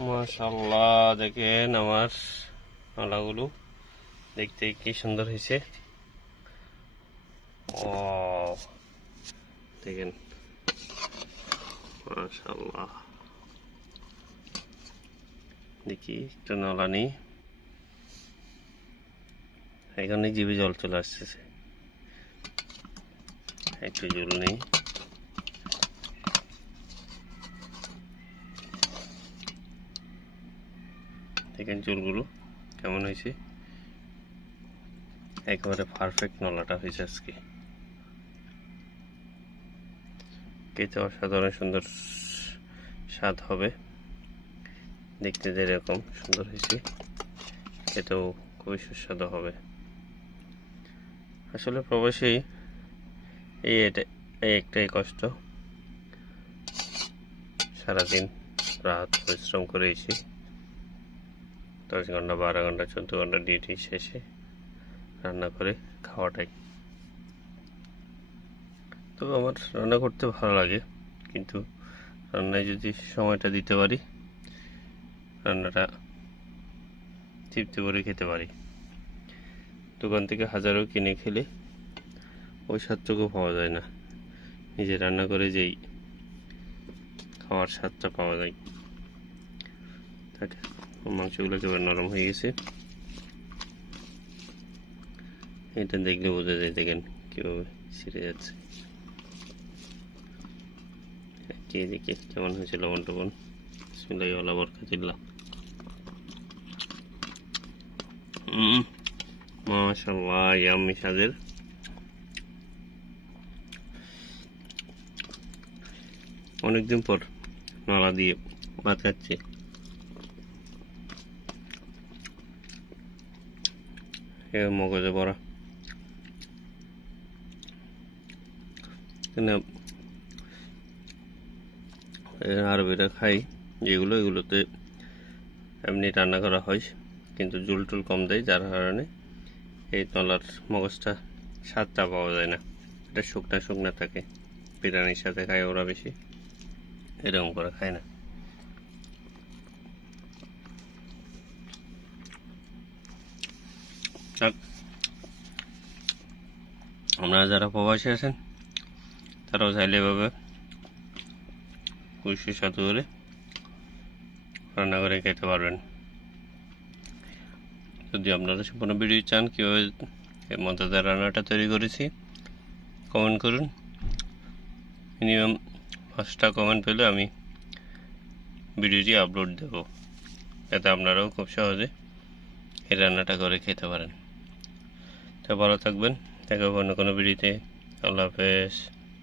মাশাআল্লাহ, দেখেন আমার নলাগুলো দেখতে কি সুন্দর হয়েছে। ও দেখেন, মাশাআল্লাহ। দেখি একটু নলা নেই, এখানে জিভে জল চলে আসতেছে। একটু জল নেই, দেখেন চুলগুলো কেমন হয়েছে। একেবারে পারফেক্ট নলাটা হয়েছে আজকে। খেতে অসাধারণ সুন্দর স্বাদ হবে। দেখতে যেরকম সুন্দর হয়েছে, খেতেও খুবই সুস্বাদু হবে। আসলে প্রবাসী এই একটাই কষ্ট, সারাদিন রাত পরিশ্রম করে এসে 10 ঘন্টা 12 ঘন্টা 14 ঘন্টা ডিউটি শেষে রান্না করে খাওয়াটাই। তবে আমার রান্না করতে ভালো লাগে, কিন্তু রান্নায় যদি সময়টা দিতে পারি রান্নাটা তৃপ্তি করে খেতে পারি। দোকান থেকে হাজারো কিনে খেলে ওই স্বাদটুকু পাওয়া যায় না, নিজে রান্না করে যেই খাওয়ার স্বাদটা পাওয়া যায়। মাংসগুলো একেবারে নরম হয়ে গেছে, এটা দেখলে বোঝা যায়। দেখেন কীভাবে ছিঁড়ে যাচ্ছে। এদিকে কেমন হয়েছে লবণ টবণ। বিসমিল্লাহি ওয়ালা বারাকাতুল্লাহ। মাশাআল্লাহ, ইয়াম্মি স্বাদের। অনেকদিন পর নলা দিয়ে ভাত খাচ্ছি। মগজে ভরা। আরবিরা খাই যেগুলো, এগুলোতে এমনি রান্না করা হয়, কিন্তু জুল টুল কম দেয়, যার কারণে এই নলার মগজটা স্বাদটা পাওয়া যায় না। এটা শুকনা শুকনা থাকে। বিরিয়ানির সাথে খায় ওরা বেশি, এরকম করে খায় না। আপনারা যারা প্রবাসী আছেন তারাও চাইলে এভাবে খুব সুস্বাদু করে রান্না করে খেতে পারবেন। যদি আপনারা সম্পূর্ণ ভিডিও চান কীভাবে এই মজাদার রান্নাটা তৈরি করেছি, কমেন্ট করুন। মিনিমাম 5টা কমেন্ট পেলে আমি ভিডিওটি আপলোড দেব, যাতে আপনারাও খুব সহজে এই রান্নাটা করে খেতে পারেন। তো ভালো থাকবেন, দেখা হবে অন্য কোনো ভিডিওতে। আল্লাহ হাফেজ।